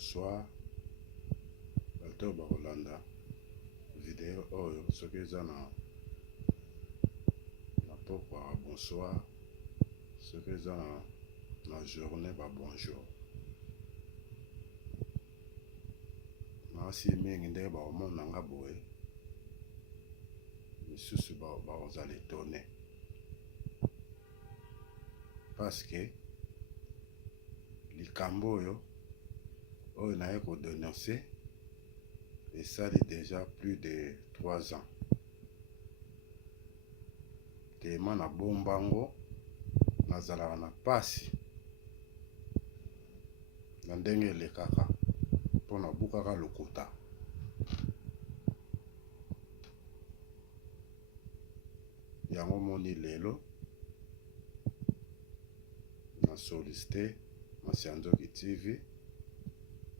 bonsoir. Bato bakolanda video oyo soki eza na pokwa bonsoir, soki eza na journée ba bonjour. Nasi mingi nde bakomona nga boye, misusu bakozala étonné parce que likambo oyo naye kodénoncer esali déjà plus de 3 ans. Tema na bombango nazalaka na pasi na ndenge elekaka mpo na bukaka lokuta. Yango moni lelo na sollicité Masianzoki TV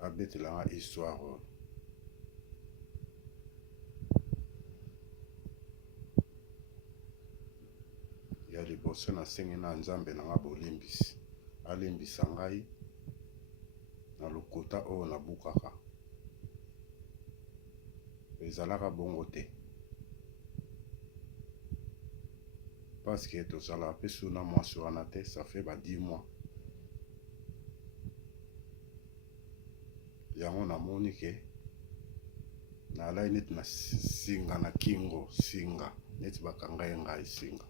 abetelanga histoire oyo. Ya liboso nasengi na Nzambe nanga bolimbisi alimbisa ngai na lokuta oyo nabukaka. Ezalaka bongo te parce que tozala pe suna mwasi wana te, ça fait ba 10 mois. Yango namoni ke nalai neti na singa na kingo singa neti bakanga ngai singa.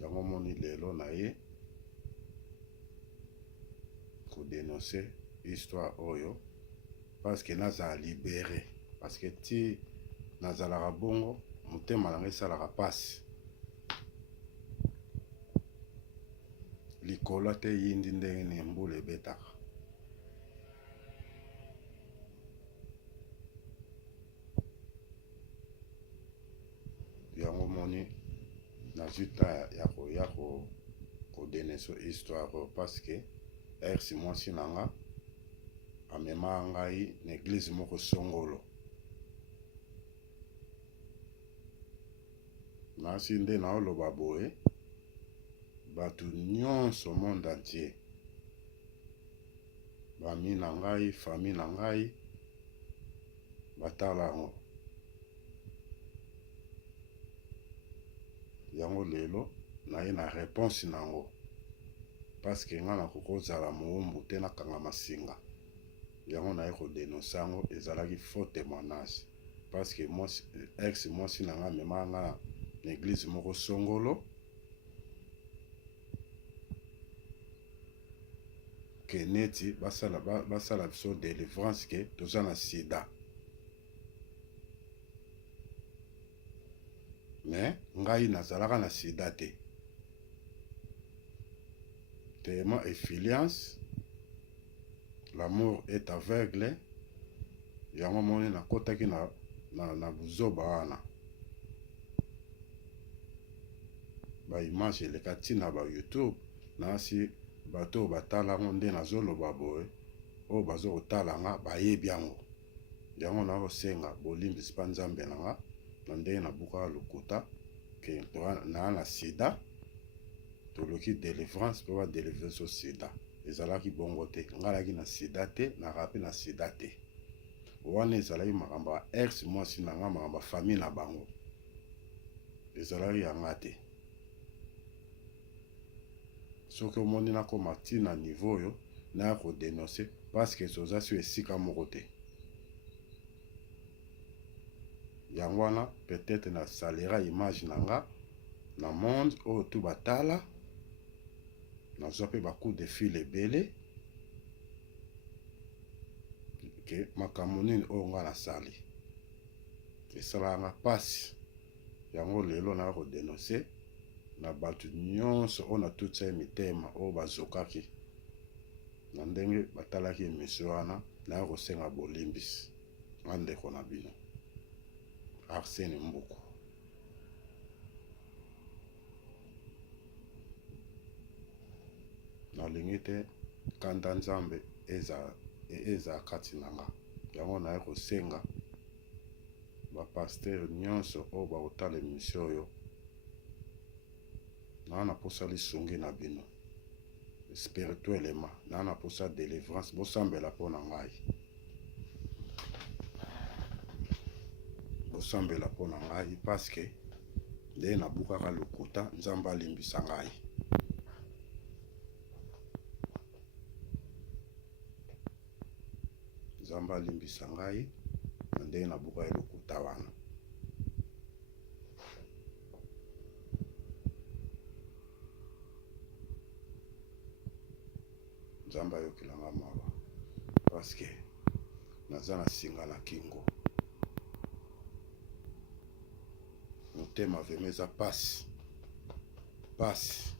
Yango moni lelo na ye kodénoncer histoire oyo parce que nazala libéré, parce que ti nazalaka bongo motema nanga esalaka pasi. Likolo te yindi ndenge ne mbula ebetaka. Yango moni nazwi ta ya kodénoncer histoire parce que ersi mwasi nanga amema ngai na église moko songolo. Nasi nde naoloba boye bato nyonso monde entier, bami na ngai, famille na ngai, batala yango. Yango lelo naye na réponse nango parce que nga nakokozala moumbu te nakanga masinga. Yango naye kodénoncer yango ezalaki faux témoignage parce que ex mwasi nanga amema nga na église moko songolo ke neti basala biso délivrance ke toza na sida. Mais ngai nazalaka na sida te. Témoin et filiance, l'amour est aveugle. Yango moni nakotaki na buzoba wana. Ba image eleka tina ba YouTube nasi bato batala nde nazoloba boye oyo bazo kotala nga bayebi yango. Yango nakosenga bolimbisi mpa Nzambe nanga na ndenge nabuka lokuta ke na sida toloki délivrance mpo badélivre so sida. Ezalaki bongo te, ngalaki na sida te, narape na sida te. Wana ezalaki makambo ya ex mwasi nanga, makambo ya famille na bango. Ezalaki yanga te. Soki omoni nakoma ntina niveau oyo naya kodénoncer parce que toza sur esika moko te. Yango wana peut-être na salira image nanga na monde oyo tu batala nazwa pe bacoup de fil ebele ke makambo nini oyo nga nasali esalanga pasi. Yango lelo naya kodénoncer na bato nyonso oyo natutisa mitema oyo bazokaki na ndenge batalaki émission wana. Naya kosenga bolimbisi nga ndeko na bino Arsène Mbuku. Nalingi te kanda Nzambe eza kati nanga. Yango naye kosenga bapaster nyonso oyo bakotala émission oyo na posali sungi na bino. spirituellement nana posa délivrance bosambela mpona ngai bosambela mpona ngai parce que nde nabukaka lokuta nzambe alimbisa ngai nzambe alimbisa ngai na nde nabukaka lokuta wana nzambe ayokelanga mawa parce que naza na singa na kingo motema vema eza pasi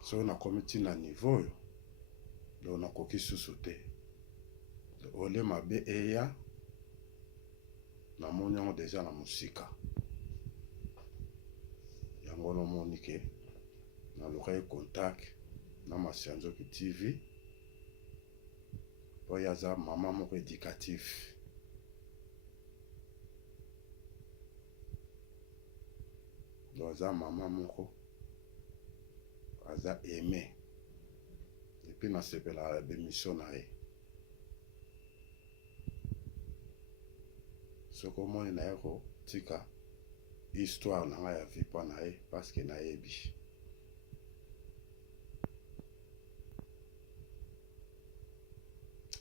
soki nakomi ntina niveau oyo do nakoki susu te ole mabe eya namoni yango deja na mosika yango nomoni ke nalukaki contact na Masianzoki TV po yaza mama moko éducatif do aza mama moko aza aimé epuis nasepelaka bémission na ye soki omoni na ye kotika histoire na ngai ya vie mpo na ye parce que nayebi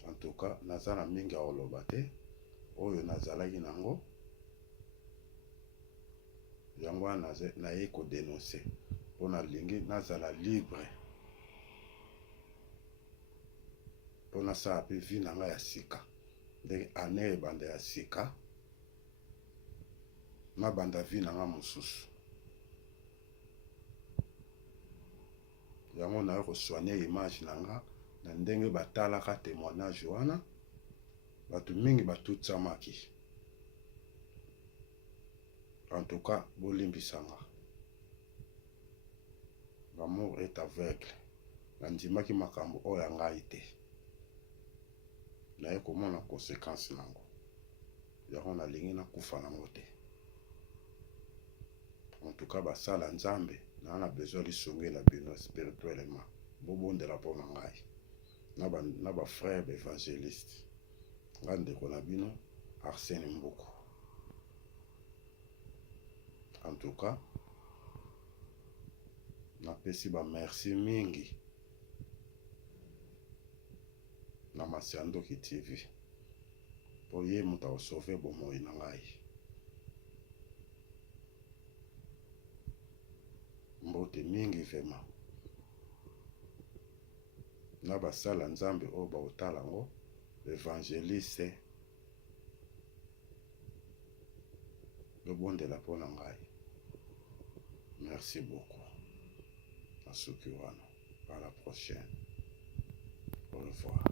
en tout cas naza na mingi ya koloba te oyo nazalaki nango yango wana naye kodenonse mpo nalingi nazala libre mpo nasala mpe vi na ngai ya sika ndenge ane ebanda ya sika nabanda vi na ngai mosusu yango naye kosoigne image na nga na ndenge batalaka témoignage wana bato mingi batutsamaki en tout cas bolimbisanga l'amour est aveugle nandimaki makambo oyo ya ngai te naye komona conséquence nango yango nalingi nakufa nango te en tout cas basala nzambe na besoin lisongela bino spirituellement bobondela mpona ngai na bafrère baévangéliste ngai ndeko na bino Arsène Mbuku. En tout cas napesi bamerci mingi na Masianzoki TV po ye moto akosauve bomoi na ngai mbote mingi vraimen na basala nzambe oyo baotala yango évangéliste lobondela mpona ngai merci beaucoup nasuki wana à la prochaine au revoir.